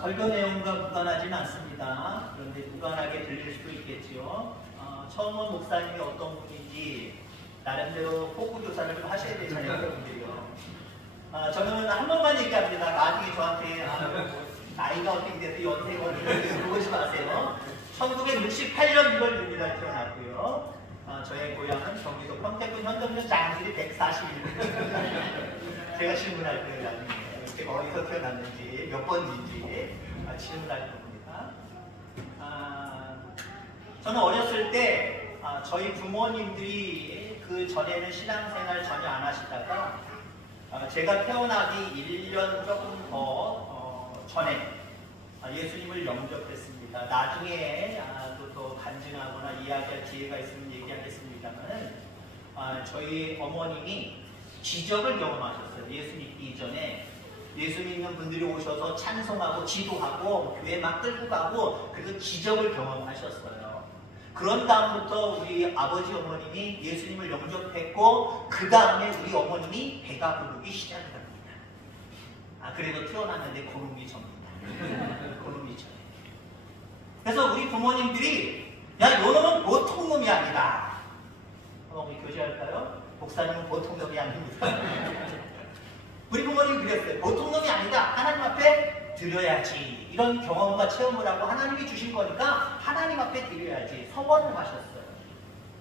설교 내용과 무관하지는 않습니다. 그런데 무관하게 들릴 수도 있겠지요. 처음 온 목사님이 어떤 분인지 나름대로 호구 조사를 좀 하셔야 되잖아요, 여러분들이요. 저는 한 번만 얘기합니다. 나중에 저한테 나이가 어떻게 돼서 연세가 어떻게 돼서 그러지 마세요. 1968년 6월 6일날 태어났고요. 저의 고향은 경기도 평택군 현동면 장실이 141. 제가 질문할 때 나중에 제가 어디서 태어났는지 몇 번인지 질문할 겁니다. 저는 어렸을 때 저희 부모님들이 그 전에는 신앙생활 전혀 안 하시다가 제가 태어나기 1년 조금 더 전에 예수님을 영접했습니다. 나중에 또 간증하거나 이야기할 기회가 있으면 얘기하겠습니다만 저희 어머님이 기적을 경험하셨어요. 예수 믿기 이전에 예수 믿는 분들이 오셔서 찬송하고 기도하고 교회 막 끌고 가고 그래서 기적을 경험하셨어요. 그런 다음부터 우리 아버지 어머님이 예수님을 영접했고 그 다음에 우리 어머님이 배가 부르기 시작을 합니다. 그래도 태어났는데 고름이 접니다. 고름이 접. 그래서 우리 부모님들이 야, 너는 보통 놈이 아니다. 우리 교제할까요? 목사님은 보통 놈이 아닙니다. 우리 부모님이 그랬어요. 보통 놈이 아니다. 하나님 앞에 드려야지. 이런 경험과 체험을 하고 하나님이 주신 거니까 하나님 앞에 드려야지. 서원을 하셨어요.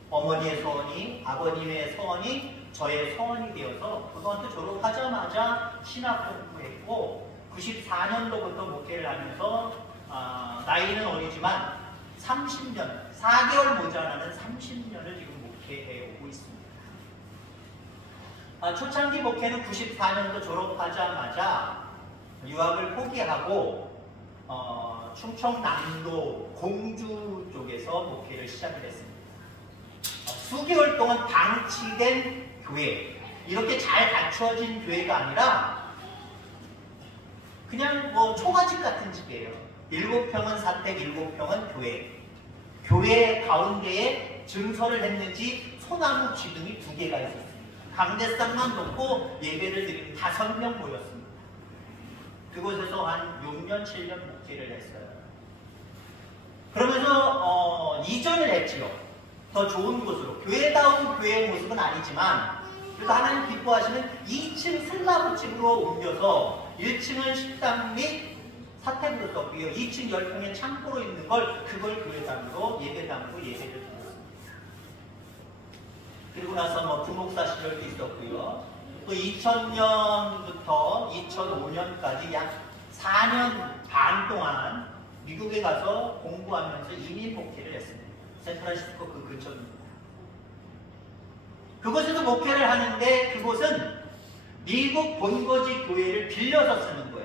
어머니의 서원이, 아버님의 서원이 저의 서원이 되어서 고등학교 졸업하자마자 신학 공부했고 94년도부터 목회를 하면서 나이는 어리지만 30년, 4개월 모자라는 30년을 지금 목회해 오고 있습니다. 초창기 목회는 94년도 졸업하자마자 유학을 포기하고 충청남도 공주 쪽에서 목회를 시작을 했습니다. 수개월 동안 방치된 교회, 이렇게 잘 갖춰진 교회가 아니라 그냥 뭐 초가집 같은 집이에요. 7평은 사택, 7평은 교회. 교회 가운데에 증설을 했는지 소나무 기둥이 2개가 있었습니다. 강대상만 놓고 예배를 드리는 5명 모였습니다. 그곳에서 한 6년, 7년 목회를 했어요. 그러면서 이전을 했지요. 더 좋은 곳으로. 교회다운 교회의 모습은 아니지만 그래도 하나님 기뻐하시는 2층 슬라브집으로 옮겨서 1층은 식당 및 사택으로 썼고요. 2층 10평의 창고로 있는 그걸 교회당으로 예배당으로 예배를 드렸습니다. 그리고 나서 뭐 부목사 시절도 있었고요. 또 2000년부터 2005년까지 약 4년 반 동안 미국에 가서 공부하면서 이민 목회를 했습니다. 샌프란시스코 그 근처입니다. 그곳에서 목회를 하는데 그곳은 미국 본거지 교회를 빌려서 쓰는 거예요.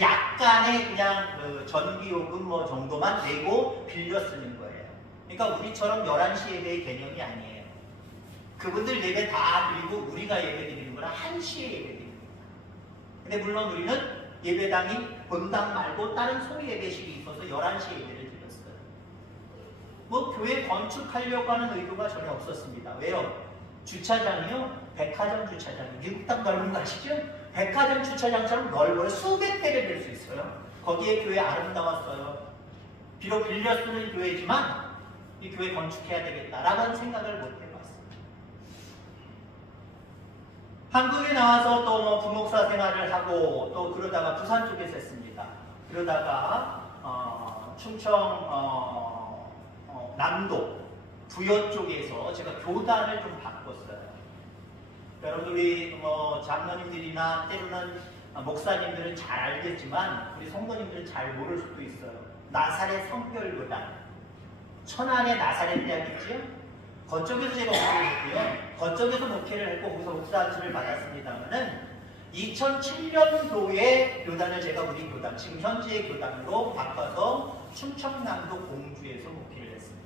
약간의 그냥 그 전기요금 뭐 정도만 내고 빌려 쓰는 거예요. 그러니까 우리처럼 11시 예배의 개념이 아니에요. 그분들 예배 다 드리고 우리가 예배 드리는 거랑 1시에 예배 드립니다. 근데 물론 우리는 예배당이 본당 말고 다른 소위 예배실이 있어서 11시에 예배를 드렸어요. 뭐 교회 건축하려고 하는 의도가 전혀 없었습니다. 왜요? 주차장이요? 백화점 주차장이 미국 땅 넓은 거 아시죠? 백화점 주차장처럼 넓어요. 수백 대를 될 수 있어요. 거기에 교회 아름다웠어요. 비록 빌려 쓰는 교회지만 이 교회 건축해야 되겠다라는 생각을 못 해봤습니다. 한국에 나와서 또 뭐 부목사 생활을 하고 또 그러다가 부산 쪽에서 했습니다. 그러다가 충청 남도 부여 쪽에서 제가 교단을 좀 바꿨어요. 여러분 우리 뭐 장로님들이나 때로는 목사님들은 잘 알겠지만 우리 성도님들은 잘 모를 수도 있어요. 나사렛 성결교단, 천안의 나사렛 대학 있죠? 그쪽에서 제가 목회를 했고요. 그쪽에서 목회를 했고 거기서 목사 안수를 받았습니다만은 2007년도에 교단을 제가 우리 교단, 지금 현재의 교단으로 바꿔서 충청남도 공주에서 목회를 했습니다.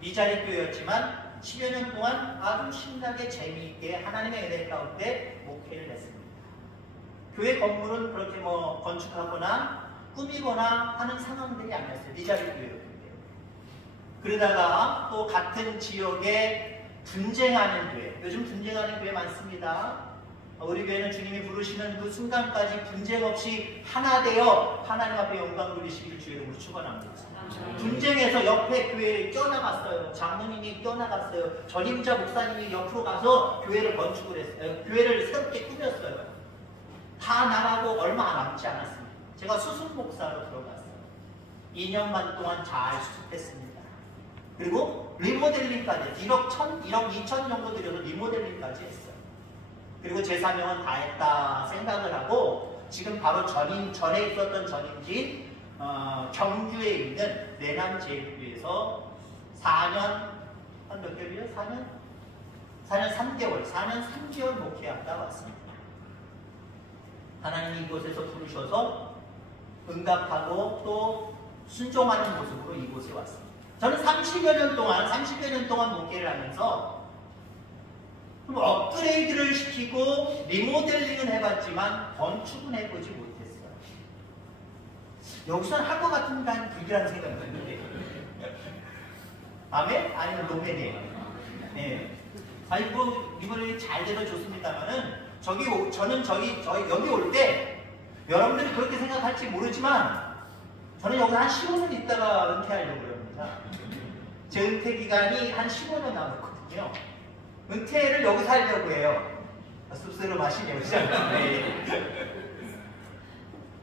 미자리 교회였지만 10여 년 동안 아주 신나게 재미있게 하나님의 은혜 가운데 목회를 했습니다. 교회 건물은 그렇게 뭐 건축하거나 꾸미거나 하는 상황들이 아니었어요. 미자리 교회였기 때문에. 그러다가 또 같은 지역에 분쟁하는 교회, 요즘 분쟁하는 교회 많습니다. 우리 교회는 주님이 부르시는 그 순간까지 분쟁 없이 하나 되어 하나님 앞에 영광 돌리시기를 주의 이름으로 축원합니다. 분쟁에서 옆에 교회에 껴나갔어요. 장로님이 껴나갔어요. 전임자 목사님이 옆으로 가서 교회를 건축을 했어요. 교회를 새롭게 꾸몄어요. 다 나가고 얼마 남지 않았습니다. 제가 수습 목사로 들어갔어요. 2년만 동안 잘 수습했습니다. 그리고 리모델링까지 1억 2천 정도 들여서 리모델링까지 했어요. 그리고 제 사명은 다 했다 생각을 하고 지금 바로 전에 있었던 전임지인 경주에 있는 내남제일교회에서 4년 한 몇 개월이요? 4년 3개월 목회하다 왔습니다. 하나님이 이곳에서 부르셔서 응답하고 또 순종하는 모습으로 이곳에 왔습니다. 저는 30여 년 동안 목회를 하면서 업그레이드를 시키고 리모델링은 해봤지만 건축은 해보지 못했어요. 여기서는 할 것 같은데 한 불길한 생각이 드는데 아멘? 아니면 노멘이에요. 네. 아니 뭐 이번에 잘 돼서 좋습니다만은 저는 여기 올 때 여러분들이 그렇게 생각할지 모르지만 저는 여기서 한 15년 있다가 은퇴하려고 합니다. 제 은퇴 기간이 한 15년 남았거든요. 은퇴를 여기서 하려고 해요. 씁쓸하시네요. 네.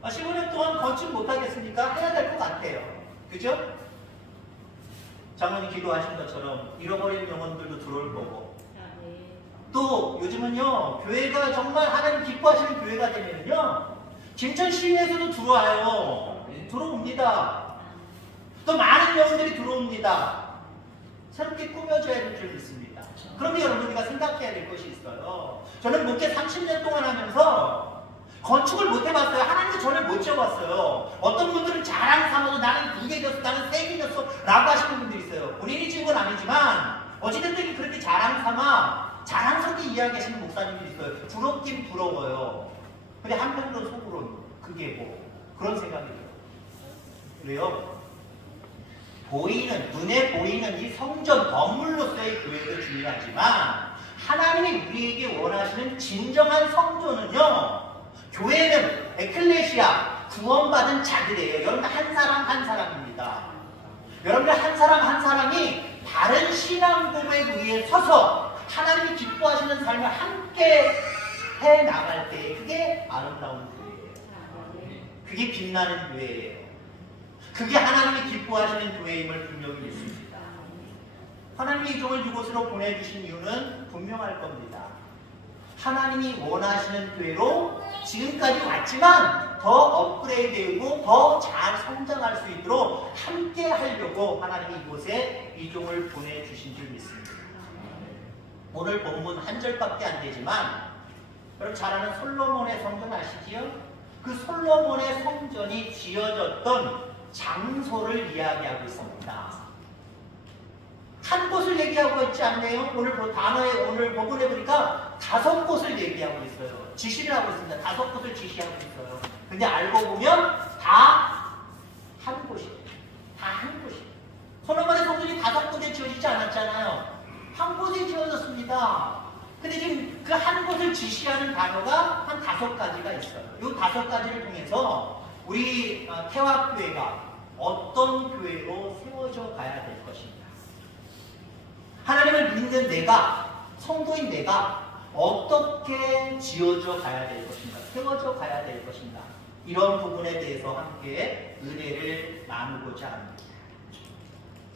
15년 동안 건축 못하겠습니까? 해야 될 것 같아요. 그죠? 장로님 기도하신 것처럼 잃어버린 영혼들도 들어올 거고 또 요즘은요 교회가 정말 하나님 기뻐하시는 교회가 되면요 김천 시내에서도 들어옵니다. 또 많은 영혼들이 들어옵니다. 새롭게 꾸며져야 될 줄 믿습니다. 그런데 여러분 우리가 생각해야 될 것이 있어요. 저는 목회 30년 동안 하면서 건축을 못 해봤어요. 하나님도 저를 못 지어봤어요. 어떤 분들은 자랑 삼아서 나는 2개 졌어, 나는 3개 졌어 라고 하시는 분들이 있어요. 본인이 지은 건 아니지만 어찌됐든 그렇게 자랑 삼아 자랑스럽게 이야기하시는 목사님들이 있어요. 부럽긴 부러워요. 근데 한편으로는 속으로는 그게 뭐 그런 생각이 들어요. 그래요. 눈에 보이는 이 성전 건물로서의 교회도 중요하지만 하나님이 우리에게 원하시는 진정한 성전은요 교회는 에클레시아 구원받은 자들이에요. 여러분 한 사람 한 사람입니다. 여러분들 한 사람 한 사람이 바른 신앙 고백 위에 서서 하나님이 기뻐하시는 삶을 함께 해 나갈 때 그게 아름다운 교회예요. 그게 빛나는 교회예요. 그게 하나님이 기뻐하시는 교회임을 분명히 믿습니다. 하나님이 이 종을 이곳으로 보내주신 이유는 분명할 겁니다. 하나님이 원하시는 교회로 지금까지 왔지만 더 업그레이드되고 더 잘 성장할 수 있도록 함께 하려고 하나님이 이곳에 이 종을 보내주신 줄 믿습니다. 오늘 본문 한 절밖에 안 되지만 여러분 잘 아는 솔로몬의 성전 아시지요? 그 솔로몬의 성전이 지어졌던 장소를 이야기하고 있습니다. 한 곳을 얘기하고 있지 않네요. 오늘 본문에 보니까 5곳을 얘기하고 있어요. 지시를 하고 있습니다. 5곳을 지시하고 있어요. 근데 알고 보면 다 한 곳이에요. 다 한 곳이에요. 솔로몬의 성전이 5곳에 지어지지 않았잖아요. 한 곳에 지어졌습니다. 근데 지금 그 한 곳을 지시하는 단어가 한 5가지가 있어요. 이 5가지를 통해서 우리 태화교회가 어떤 교회로 세워져 가야 될 것인가. 하나님을 믿는 내가, 성도인 내가 어떻게 지어져 가야 될 것인가, 세워져 가야 될 것인가. 이런 부분에 대해서 함께 은혜를 나누고자 합니다.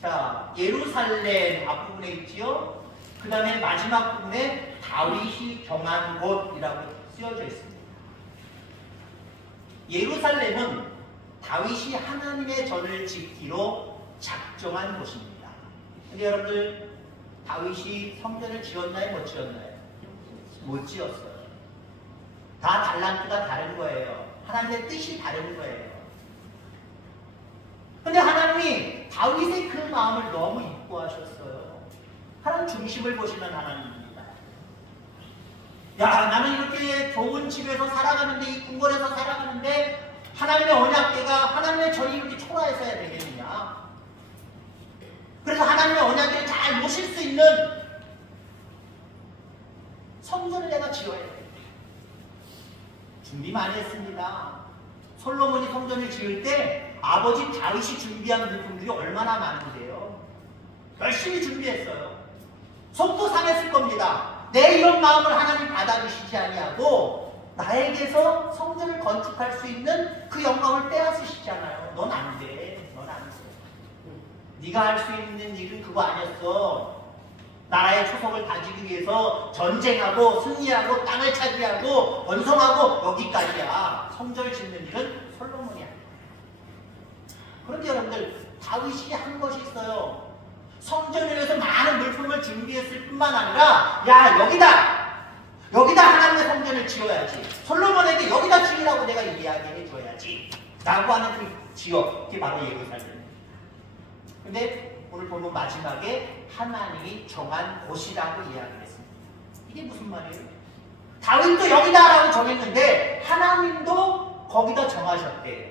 자, 예루살렘 앞부분에 있지요. 그 다음에 마지막 부분에 다윗이 경한 곳이라고 쓰여져 있습니다. 예루살렘은 다윗이 하나님의 전을 짓기로 작정한 곳입니다. 근데 여러분들 다윗이 성전을 지었나요? 못 지었나요? 못 지었어요. 다 달란트가 다른 거예요. 하나님의 뜻이 다른 거예요. 근데 하나님이 다윗의 그 마음을 너무 이뻐하셨어요. 하나님 중심을 보시는 하나님입니다. 야, 나는 이렇게 좋은 집에서 살아가는데, 이 궁궐에서 살아가는데 하나님의 언약궤가, 하나님의 전이 이렇게 초라해서야 되겠느냐. 그래서 하나님의 언약궤를 잘 모실 수 있는 성전을 내가 지어야 돼. 준비 많이 했습니다. 솔로몬이 성전을 지을 때 아버지 다윗이 준비한 물품들이 얼마나 많은데요. 열심히 준비했어요. 속도 상했을 겁니다. 내 이런 마음을 하나님 받아주시지 아니하고 나에게서 성전을 건축할 수 있는 그 영광을 빼앗으시잖아요. 넌 안 돼. 넌 안 돼. 네가 할 수 있는 일은 그거 아니었어. 나라의 초석을 다지기 위해서 전쟁하고 승리하고 땅을 차지하고 번성하고 여기까지야. 성전을 짓는 일은 솔로몬이 아니야. 그런데 여러분들 다윗이 한 것이 있어요. 성전을 위해서 많은 물품을 준비했을 뿐만 아니라 야 여기다 하나님의 성전을 지어야지. 솔로몬에게 여기다 지으라고 내가 이야기해 줘야지 라고 하는 그 지역, 그게 바로 예루살렘입니다. 근데 오늘 보면 마지막에 하나님이 정한 곳이라고 이야기를 했습니다. 이게 무슨 말이에요? 다윗도 여기다라고 정했는데 하나님도 거기다 정하셨대요.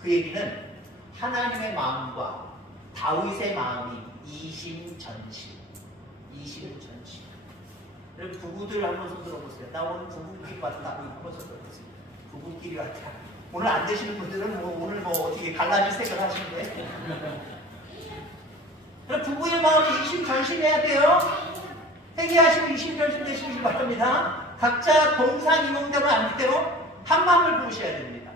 그 얘기는 하나님의 마음과 다윗의 마음이 이심전심. 부부들 한번 손 들어보세요. 나 오늘 부부끼리 왔다. 한번 손 들어보세요. 부부끼리 왔다. 오늘 안 되시는 분들은 오늘 어떻게 갈라질 생각을 하시는데. 그럼 부부의 마음이 이심전심해야 돼요. 회개하시고 이심전심 되시길 바랍니다. 각자 동상이몽대로 안대로 한 마음을 품으셔야 됩니다.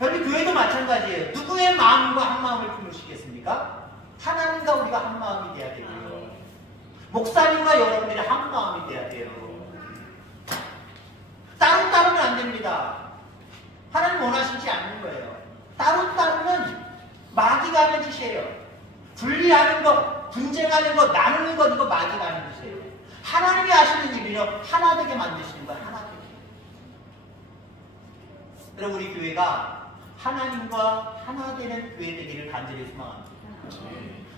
여러분 교회도 마찬가지예요. 누구의 마음과 한 마음을 품으시겠습니까? 하나님과 우리가 한 마음이 돼야 되고요. 목사님과 여러분들이 한 마음이 돼야 돼요. 따로따로는 안 됩니다. 하나님 원하시지 않는 거예요. 따로따로는 마귀가 하는 짓이에요. 분리하는 것, 분쟁하는 것, 나누는 것, 이거 마귀가 하는 짓이에요. 하나님이 하시는 일은요, 하나 되게 만드시는 거예요. 하나 되게. 여러분 우리 교회가 하나님과 하나 되는 교회 되기를 간절히 소망합니다.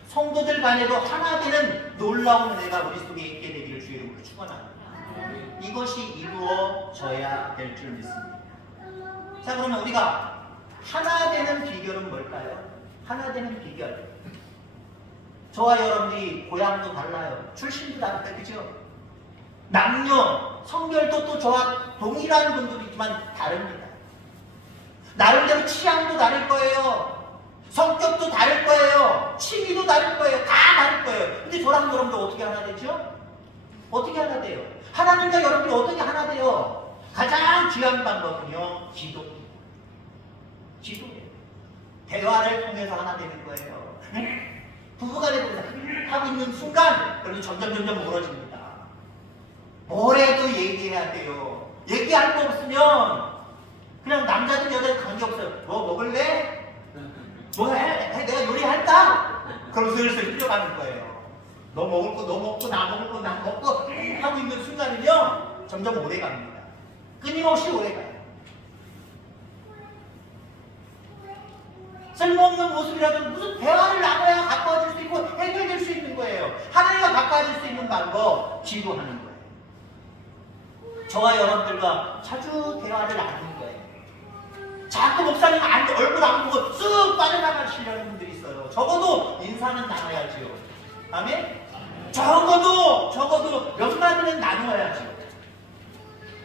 성도들 간에도 하나 되는 놀라운 은혜가 우리 속에 있게 되기를 주의 이름으로 축원합니다. 이것이 이루어져야 될 줄 믿습니다. 자, 그러면 우리가 하나 되는 비결은 뭘까요? 하나 되는 비결. 저와 여러분들이 고향도 달라요. 출신도 다르다, 그죠? 남녀, 성별도 또 저와 동일한 분들이 있지만 다릅니다. 나름대로 취향도 다를 거예요. 성격도 다를 거예요. 취미도 다를 거예요. 다 다를 거예요. 근데 저랑 여러분들 어떻게 하나 되죠? 어떻게 하나 돼요? 하나님과 여러분들이 어떻게 하나 돼요? 가장 귀한 방법은요, 기도예요. 대화를 통해서 하나 되는 거예요. 부부간에 하고 있는 순간 여러분 점점 멀어집니다. 뭐래도 얘기해야 돼요. 얘기할 거 없으면 그냥 남자든 여자든 관계없어요. 뭐 먹을래? 뭐 해? 내가 요리할까? 그럼 슬슬 끌려가는 거예요. 너 먹을 거 너 먹고 나 먹을 거 나 먹고 하고 있는 순간은요 점점 오래 갑니다. 끊임없이 오래 가요. 쓸모없는 모습이라도 무슨 대화를 나눠야 가까워질 수 있고 해결될 수 있는 거예요. 하나님과 가까워질 수 있는 방법, 기도하는 거예요. 저와 여러분들과 자주 대화를 나누는 거예요. 자꾸 목사님 얼굴 안 보고 쑥 빠져나가시려는 분들이 있어요. 적어도 인사는 나눠야죠. 아멘? 적어도 몇 마디는 나누어야죠.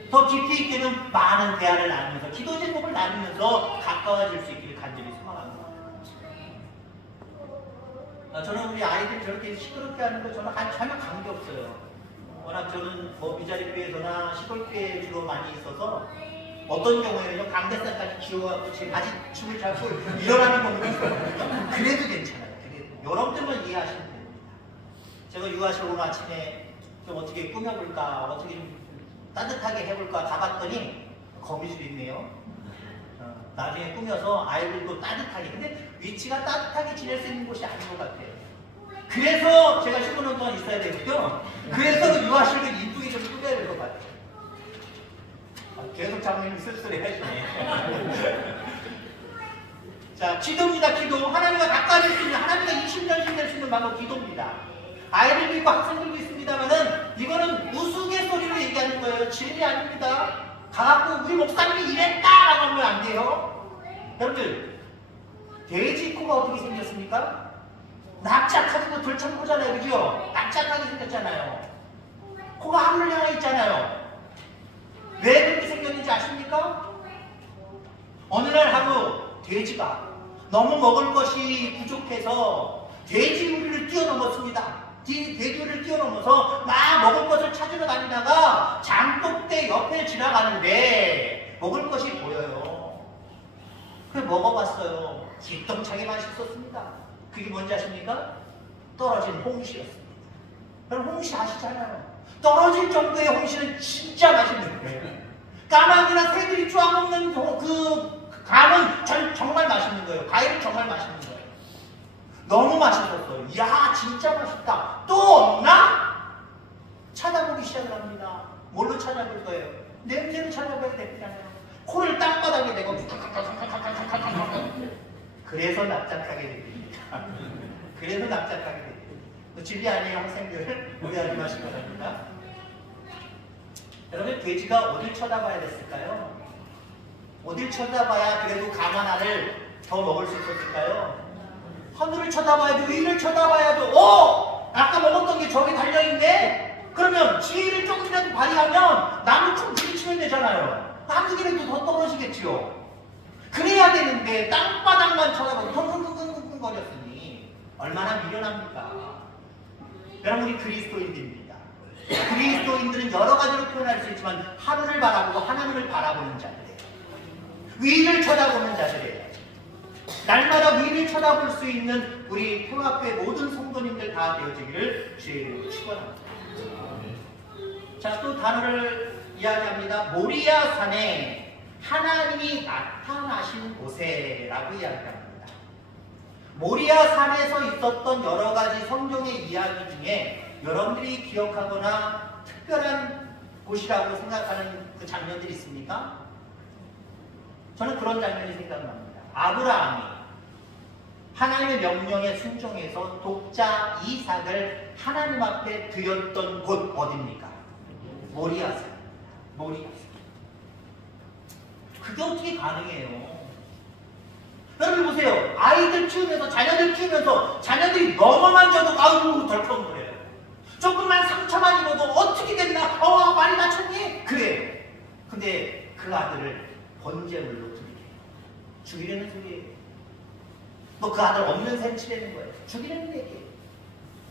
더 깊이 있게는 많은 대화를 나누면서 기도 제목을 나누면서 가까워질 수 있기를 간절히 소망합니다. 저는 우리 아이들 저렇게 시끄럽게 하는 거 저는 전혀 관계없어요. 워낙 저는 미자립교회에서나 시골교회에 주로 많이 있어서 어떤 경우에는요 강대상까지 기어갖고 지금 아직 춤을 잘 추고 일어나는 경우가 있어요. 그래도 괜찮아요. 그래도 여러분들만 이해하시면 됩니다. 제가 유아실 오늘 아침에 좀 어떻게 꾸며볼까, 어떻게 좀 따뜻하게 해볼까 가봤더니 거미줄이 있네요. 나중에 꾸며서 아이들도 따뜻하게, 근데 위치가 따뜻하게 지낼 수 있는 곳이 아닌 것 같아요. 그래서 제가 15년 동안 있어야 되고요. 그래서 유아실도 이쁘게 좀 꾸며야 될 것 같아요. 계속 장로님이 쓸쓸해 하시네. 자, 기도입니다. 기도. 하나님과 가까워질 수 있는, 하나님과 이심전심 될 수 있는 방법 기도입니다. 아이들도 있고 학생들도 있습니다만은 이거는 우스갯소리로 얘기하는 거예요. 진리 아닙니다. 가갖고 우리 목사님이 이랬다라고 하면 안 돼요. 여러분들, 돼지코가 어떻게 생겼습니까? 납작하고 들창코잖아요. 그죠? 납작하게 생겼잖아요. 코가 하늘 향해 있잖아요. 왜 그렇게 생겼는지 아십니까? 어느 날 하루 돼지가 너무 먹을 것이 부족해서 돼지우리를 뛰어넘었습니다. 돼지우리를 뛰어넘어서 막 먹을 것을 찾으러 다니다가 장독대 옆에 지나가는데 먹을 것이 보여요. 그래서 먹어봤어요. 기똥차게 맛있었습니다. 그게 뭔지 아십니까? 떨어진 홍시였습니다. 여러분 홍시 아시잖아요. 떨어질 정도의 홍시는 진짜 맛있는 거예요. 까마귀나 새들이 쪼아먹는 그 감은 정말 맛있는 거예요. 과일은 정말 맛있는 거예요. 너무 맛있었어요. 이야 진짜 맛있다. 또 없나? 찾아보기 시작을 합니다. 뭘로 찾아볼 거예요? 냄새로 찾아봐야 되잖아요. 코를 땅바닥에 대고 그래서 납작하게 됩니다. 그래서 납작하게 됩니다. 진리 아니에요 학생들? 오해하지 마시기 바랍니다. 여러분 돼지가 어딜 쳐다봐야 됐을까요? 어딜 쳐다봐야 그래도 가마나를 더 먹을 수 있었을까요? 하늘을 쳐다봐야도 위를 쳐다봐야도 아까 먹었던 게 저기 달려있네? 그러면 지혜를 조금이라도 발휘하면 나무 좀 부딪히면 되잖아요. 한두 개라도 더 떨어지겠지요. 그래야 되는데 땅바닥만 쳐다보고 텅텅텅텅 거렸으니 얼마나 미련합니까? 여러분 우리 그리스도인들입니다. 그리스도인들은 여러 가지로 표현할 수 있지만 하늘을 바라보고 하나님을 바라보는 자들이에요. 위를 쳐다보는 자들이에요. 날마다 위를 쳐다볼 수 있는 우리 통합교회 모든 성도님들 다 되어지기를 주의 이름으로 축원합니다. 자, 또 단어를 이야기합니다. 모리아 산에 하나님이 나타나신 곳에라고 이야기합니다. 모리아 산에서 있었던 여러 가지 성경의 이야기 중에 여러분들이 기억하거나 특별한 곳이라고 생각하는 그 장면들이 있습니까? 저는 그런 장면이 생각납니다. 아브라함이 하나님의 명령에 순종해서 독자 이삭을 하나님 앞에 드렸던 곳 어디입니까? 모리아산. 모리아산. 그게 어떻게 가능해요? 여러분 보세요. 아이들 키우면서 자녀들 키우면서 자녀들이 너무만 져도 아우 덜컹거려요. 조금만 상처만 입어도 어떻게 됐나? 많이 다쳤니? 그래. 근데 그 아들을 번제물로 드리게 죽이려는 소리예요. 뭐 그 아들 없는 셈 치려는 거예요. 죽이려는 얘기예요.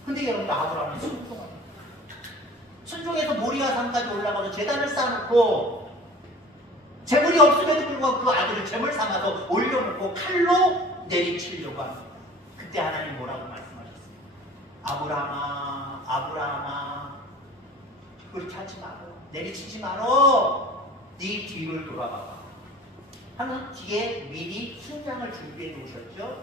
근데 여러분 아브라함은 순종합니다. 순종해서 모리아산까지 올라가서 제단을 쌓아놓고 재물이 없음에도 불구하고 그 아들을 재물 삼아서 올려놓고 칼로 내리치려고 합니다. 그때 하나님 뭐라고 말씀하셨어요? 아브라함아, 아브라함아, 그렇게 하지 마라. 내리치지 마라. 네 뒤를 돌아봐봐. 하는 뒤에 미리 순장을 준비해 놓으셨죠?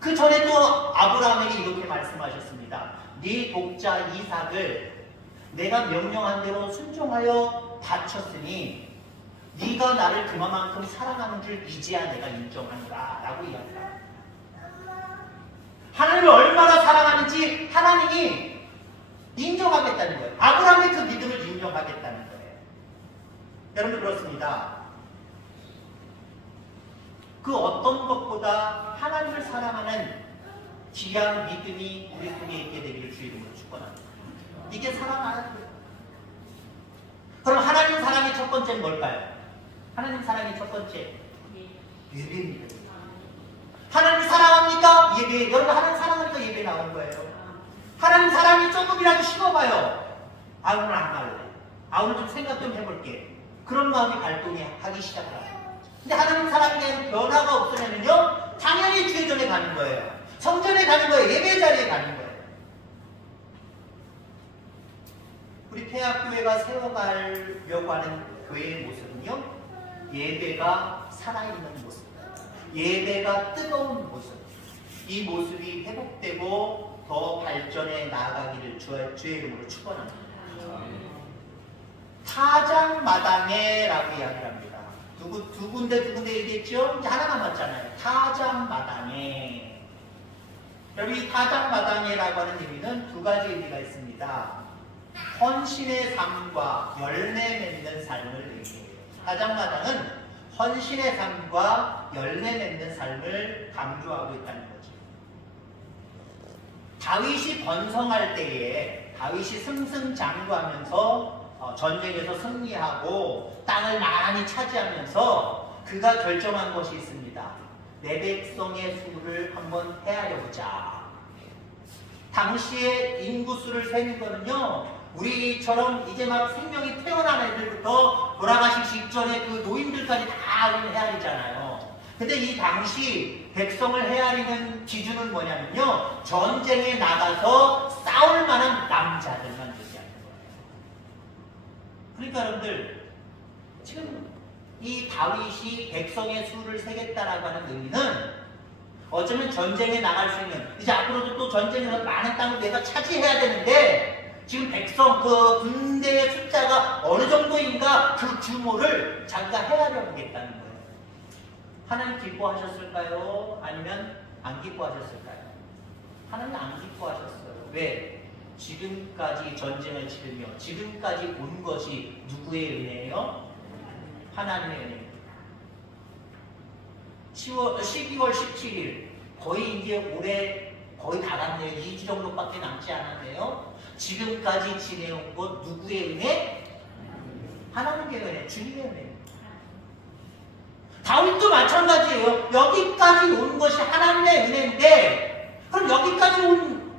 그 전에 또 아브라함에게 이렇게 말씀하셨습니다. 네 독자 이삭을 내가 명령한 대로 순종하여 바쳤으니 네가 나를 그만큼 사랑하는 줄 이제야 내가 인정한다 라고 이야기합니다. 하나님을 얼마나 사랑하는지 하나님이 인정하겠다는 거예요. 아브라함의 그 믿음을 인정하겠다는 거예요. 여러분 그렇습니다. 그 어떤 것보다 하나님을 사랑하는 귀한 믿음이 우리 속에 있게 되기를 주 이름으로 축원합니다. 이게 사랑하는 거예요. 그럼 하나님 사랑의 첫 번째는 뭘까요? 하나님 사랑의 첫 번째 예배입니다. 하나님 사랑합니까? 예배. 여러분 하나님 사랑하니까 예배 나온 거예요. 하나님 사랑이 조금이라도 식어봐요. 오늘 안 갈래. 오늘 좀 생각 좀 해볼게. 그런 마음이 발동이 하기 시작해요. 근데 하나님 사랑에 대한 변화가 없으면요 당연히 주의전에 가는 거예요. 성전에 가는 거예요. 예배 자리에 가는 거예요. 우리 폐학교회가 세워가려고 하는 교회의 모습은요 예배가 살아있는 모습, 예배가 뜨거운 모습, 이 모습이 회복되고 더 발전해 나아가기를 주의 이름으로 축원합니다. 타작마당에 라고 이야기를 합니다. 두 군데 얘기했죠? 이제 하나 남았잖아요. 타작마당에. 여러분 이 타작마당에라고 하는 의미는 두 가지 의미가 있습니다. 헌신의 삶과 열매 맺는 삶을 의미해요. 타작마당은 헌신의 삶과 열매 맺는 삶을 강조하고 있다는 거죠. 다윗이 번성할 때에 다윗이 승승장구하면서 전쟁에서 승리하고 땅을 많이 차지하면서 그가 결정한 것이 있습니다. 내 백성의 수를 한번 헤아려 보자. 당시에 인구수를 세는 거는요, 우리처럼 이제 막 생명이 태어난 애들부터 돌아가시기 직전에 그 노인들까지 다 우리는 헤아리잖아요. 근데 이 당시 백성을 헤아리는 기준은 뭐냐면요, 전쟁에 나가서 싸울 만한 남자들만 얘기하는 거예요. 그러니까 여러분들, 지금 이 다윗이 백성의 수를 세겠다라고 하는 의미는 어쩌면 전쟁에 나갈 수 있는, 이제 앞으로도 또 전쟁에서 많은 땅을 내가 차지해야 되는데, 지금 백성, 그 군대의 숫자가 어느 정도인가 그 규모를 자기가 헤아려 보겠다는 거예요. 하나님 기뻐하셨을까요? 아니면 안 기뻐하셨을까요? 하나님 안 기뻐하셨어요. 왜? 지금까지 전쟁을 치르며 지금까지 온 것이 누구의 은혜예요? 하나님의 은혜입니다. 12월 17일 거의 이제 올해 거의 다 갔네요. 2주 정도밖에 남지 않았네요. 지금까지 지내온 것 누구의 은혜? 하나님의 은혜, 주님의 은혜. 다윗도 마찬가지예요. 여기까지 온 것이 하나님의 은혜인데, 그럼 여기까지 온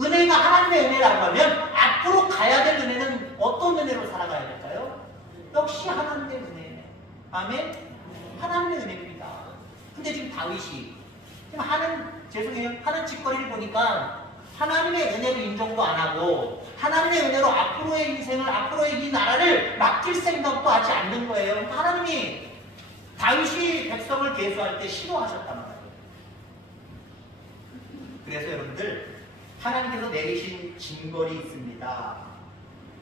은혜가 하나님의 은혜라고 하면 앞으로 가야 될 은혜는 어떤 은혜로 살아가야 될까요? 역시 하나님의 은혜. 아멘? 하나님의 은혜입니다. 근데 지금 다윗이 지금 하는 짓거리를 보니까 하나님의 은혜로 인정도 안 하고 하나님의 은혜로 앞으로의 인생을, 앞으로의 이 나라를 맡길 생각도 하지 않는 거예요. 그러니까 하나님이 다윗이 백성을 계수할 때 싫어하셨단 말이에요. 그래서 여러분들, 하나님께서 내리신 징벌이 있습니다.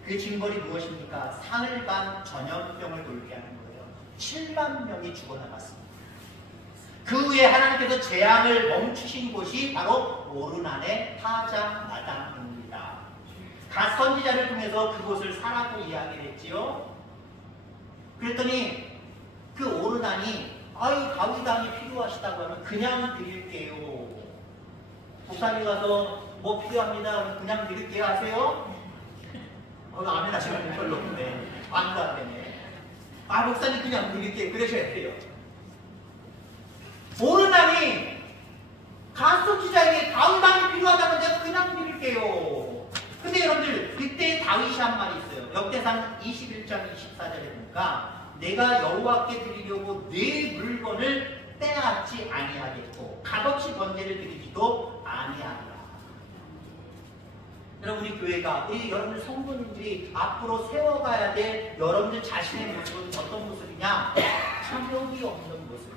그 징벌이 무엇입니까? 사흘간 전염병을 돌게 하는 거예요. 7만 명이 죽어나갔습니다. 그 후에 하나님께서 재앙을 멈추신 곳이 바로 오르난의 타작 마당입니다. 갓 선지자를 통해서 그곳을 사라고 이야기를 했지요. 그랬더니 그 오르난이, 아유 다윗 왕이 필요하시다고 하면 그냥 드릴게요. 목사님 가서 뭐 필요합니다. 그냥 드릴게요 하세요? 아멘 하시는 분 별로 없네. 안 가되네. 아 목사님 그냥 드릴게요. 그러셔야 돼요. 오르난이 갓 선지자에게 다윗 왕이 필요하다면 내가 그냥 드릴게요. 근데 여러분들, 이때 다윗이 한 말이 있어요. 역대상 21장 24절에 보니까 내가 여호와께 드리려고 네 물건을 빼앗지 아니하겠고 값없이 번제를 드리지도 아니하리라. 여러분, 우리 교회가, 우리 여러분들 성도님들이 앞으로 세워가야 될 여러분들 자신의 모습은 어떤 모습이냐? 탐욕이 없는 모습이에요.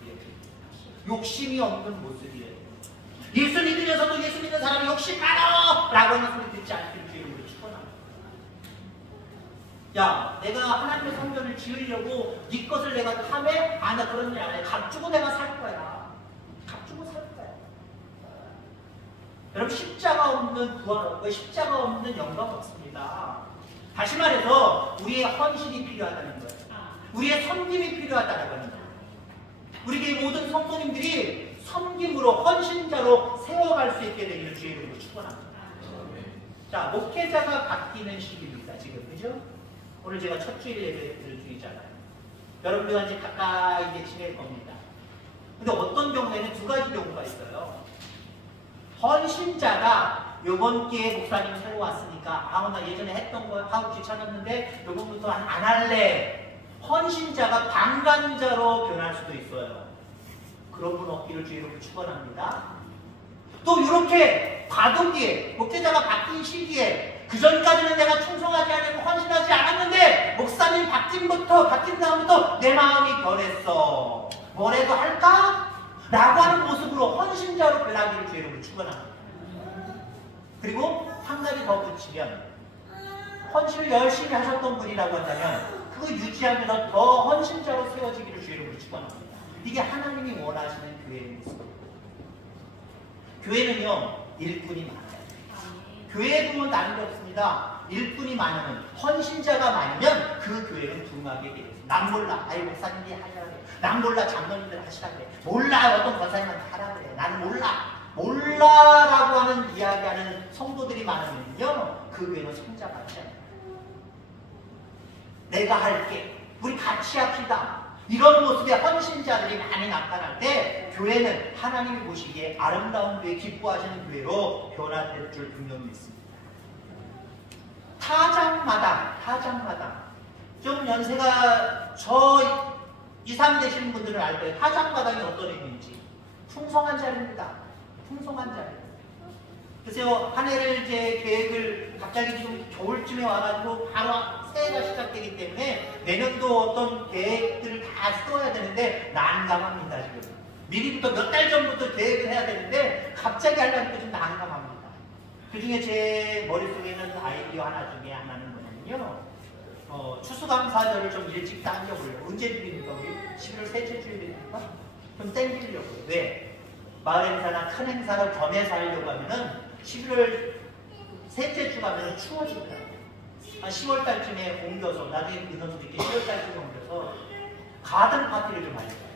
욕심이 없는 모습이에요. 예수 믿으면서도 예수 믿는 사람이 욕심 많아! 라고 하는 소리 듣지 않기를 주님으로 축원합니다. 야, 내가 하나님의 성전을 지으려고 네 것을 내가 탐해? 아, 나 그런 일 안 해. 값 주고 내가 살 거야. 값 주고 살 거야. 여러분, 십자가 없는 구원 없고 십자가 없는 영광 없습니다. 다시 말해서 우리의 헌신이 필요하다는 거예요. 우리의 섬김이 필요하다는 거예요. 우리 교회 모든 성도님들이 섬김으로, 헌신자로 세워갈 수 있게 되기를 주의 이름으로 축원합니다. 자, 목회자가 바뀌는 시기입니다. 지금, 그죠? 오늘 제가 첫 주일 예배를 드리잖아요. 여러분들과 이제 가까이 이제 지낼 겁니다. 근데 어떤 경우에는 두 가지 경우가 있어요. 헌신자가 요번 기회에 목사님 새로 왔으니까 나 예전에 했던 거 하고 귀찮았는데 요번부터 안 할래. 헌신자가 방관자로 변할 수도 있어요. 그런 분 없기를 주의로 축원합니다. 또 이렇게 과도기에, 목회자가 바뀐 시기에 그 전까지는 내가 충성하지 않고 헌신하지 않았는데 목사님 바뀐 다음부터 내 마음이 변했어. 뭐라도 할까? 라고 하는 모습으로 헌신자로 변하기를 주의로 축원합니다. 그리고 한 가지 더 붙이면, 헌신을 열심히 하셨던 분이라고 한다면 그 유지하면서 더 헌신자로 세워지기를 주의로 축원합니다. 이게 하나님이 원하시는 교회의 모습입니다. 교회는요, 일꾼이 많아요. 교회에 보면 나는 게 없습니다. 일꾼이 많으면, 헌신자가 많으면 그 교회는 부흥하게 돼요. 난 몰라. 아이 목사님이 하라 그래. 난 몰라. 장로님들 하시라 그래. 몰라. 어떤 권사님한테 하라 그래. 나는 몰라. 몰라라고 하는 이야기하는 성도들이 많으면요, 그 교회는 성장하지 않아요. 내가 할게. 우리 같이 합시다. 이런 모습의 헌신자들이 많이 나타날 때 교회는 하나님이 보시기에 아름다운 교회, 기뻐하시는 교회로 변화될 줄 분명히 믿습니다. 타장마당. 좀 연세가 저 이상 되시는 분들은 알 거예요. 타장마당이 어떤 의미인지. 풍성한 자리입니다. 풍성한 자리. 글쎄요, 한 해를 이제 계획을 갑자기 지금 겨울쯤에 와가지고 바로 새해가 시작되기 때문에 내년도 어떤 계획들을 다 써야 되는데 난감합니다, 지금. 미리부터 몇 달 전부터 계획을 해야 되는데 갑자기 하려니까 좀 난감합니다. 그 중에 제 머릿속에 있는 아이디어 중에 하나는 뭐냐면요. 추수감사절을 좀 일찍 당겨보려고. 언제 드립니까, 우리? 11월 셋째 주일입니까? 좀 땡기려고요. 왜? 마을 행사나 큰 행사를 겸해서 하려고 하면은 11월 셋째 주 가면은 추워지더라고요. 한 10월 달쯤에 옮겨서, 나중에 인원수도 이렇게 10월 달쯤에 옮겨서 가든 파티를 좀 하려고 해요.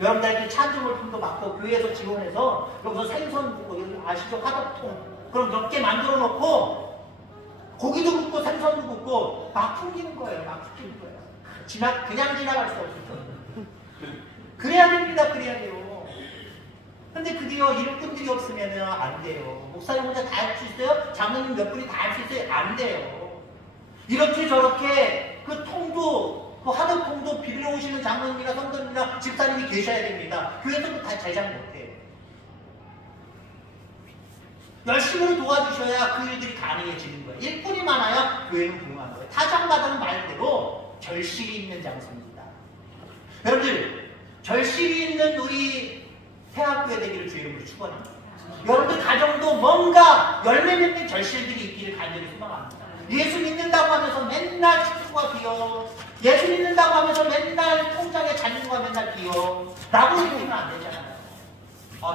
여러분들한테 찬주물품도 맡고 교회에서 지원해서 여기서 생선 굽고, 여기 아시죠? 화덕통. 그럼 몇 개 만들어 놓고 고기도 굽고 생선도 굽고 막 풍기는 거예요. 그냥 지나갈 수 없어요. 그래야 됩니다. 그래야 돼요. 근데 그게요, 일꾼들이 없으면 안 돼요. 목사님 혼자 다 할 수 있어요? 장로님 몇 분이 다 할 수 있어요? 안 돼요. 이렇게 저렇게 그 통도, 그 화덕통도 비빌려 오시는 장로님이나 성도님이나 집사님이 계셔야 됩니다. 교회에서도 다 제작 못해요. 열심으로 도와주셔야 그 일들이 가능해지는 거예요. 일꾼이 많아야 교회는 부흥하는 거예요. 타장마당 말대로 결실이 있는 장소입니다. 여러분들, 결실이 있는 우리 태학교회 되기를 주의 이름으로 축원합니다. 여러분들 가정도 뭔가 열매 맺는 결실들이 있기를 간절히 소망합니다. 예수 믿는다고 하면서 맨날 축구가 비어, 예수 믿는다고 하면서 맨날 통장에 잔고가 맨날 비어 라고 얘기하면 안 되잖아요.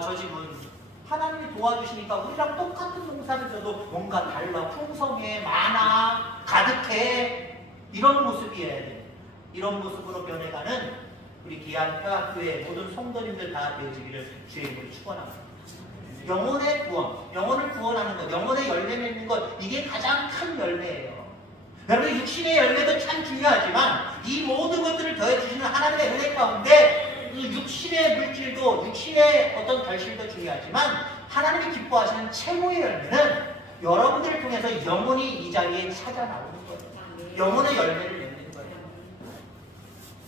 저 집은 하나님이 도와주시니까 우리랑 똑같은 농사를 져도 뭔가 달라, 풍성해, 많아, 가득해, 이런 모습이어야 돼. 이런 모습으로 변해가는 우리 귀한 태학교회 모든 성도님들 다 되어지기를 주의 이름으로 축원합니다. 영혼의 구원, 영혼을 구원하는 것, 영혼의 열매 맺는 것, 이게 가장 큰 열매예요. 여러분, 육신의 열매도 참 중요하지만 이 모든 것들을 더해주시는 하나님의 은혜 가운데 육신의 물질도, 육신의 어떤 결실도 중요하지만 하나님이 기뻐하시는 최고의 열매는 여러분들을 통해서 영혼이 이 자리에 찾아 나오는 거예요. 영혼의 열매를 맺는 거예요.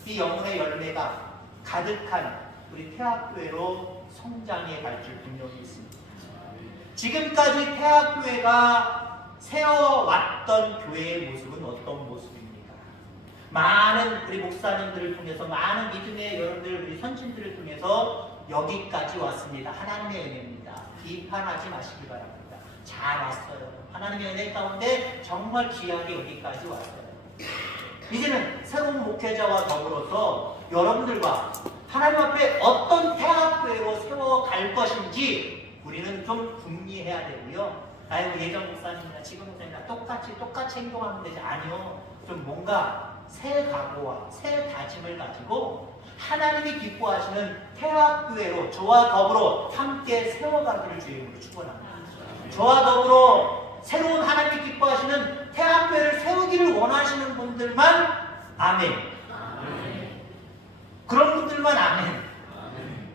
이 영혼의 열매가 가득한 우리 태학교회로 성장해 갈 줄 분명히 있습니다. 지금까지 태학교회가 세워왔던 교회의 모습은 어떤 모습입니까? 많은 우리 목사님들을 통해서, 많은 믿음의 여러분들, 우리 선진들을 통해서 여기까지 왔습니다. 하나님의 은혜입니다. 비판하지 마시기 바랍니다. 잘 왔어요. 하나님의 은혜 가운데 정말 귀하게 여기까지 왔어요. 이제는 새로운 목회자와 더불어서 여러분들과 하나님 앞에 어떤 태학교회로 세워갈 것인지 우리는 좀 궁리해야 되고요. 아이고, 예전 목사님이나 지금 목사님이나 똑같이 행동하면 되지. 아니요. 좀 뭔가 새 각오와 새 다짐을 가지고 하나님이 기뻐하시는 태학교회로 저와 더불어 함께 세워가기를 주의 이름으로 축원합니다. 저와 더불어 새로운 하나님이 기뻐하시는 태학교회를 세우기를 원하시는 분들만 아멘. 그런 분들만 아멘.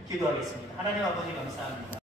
기도하겠습니다. 하나님 아버지 감사합니다.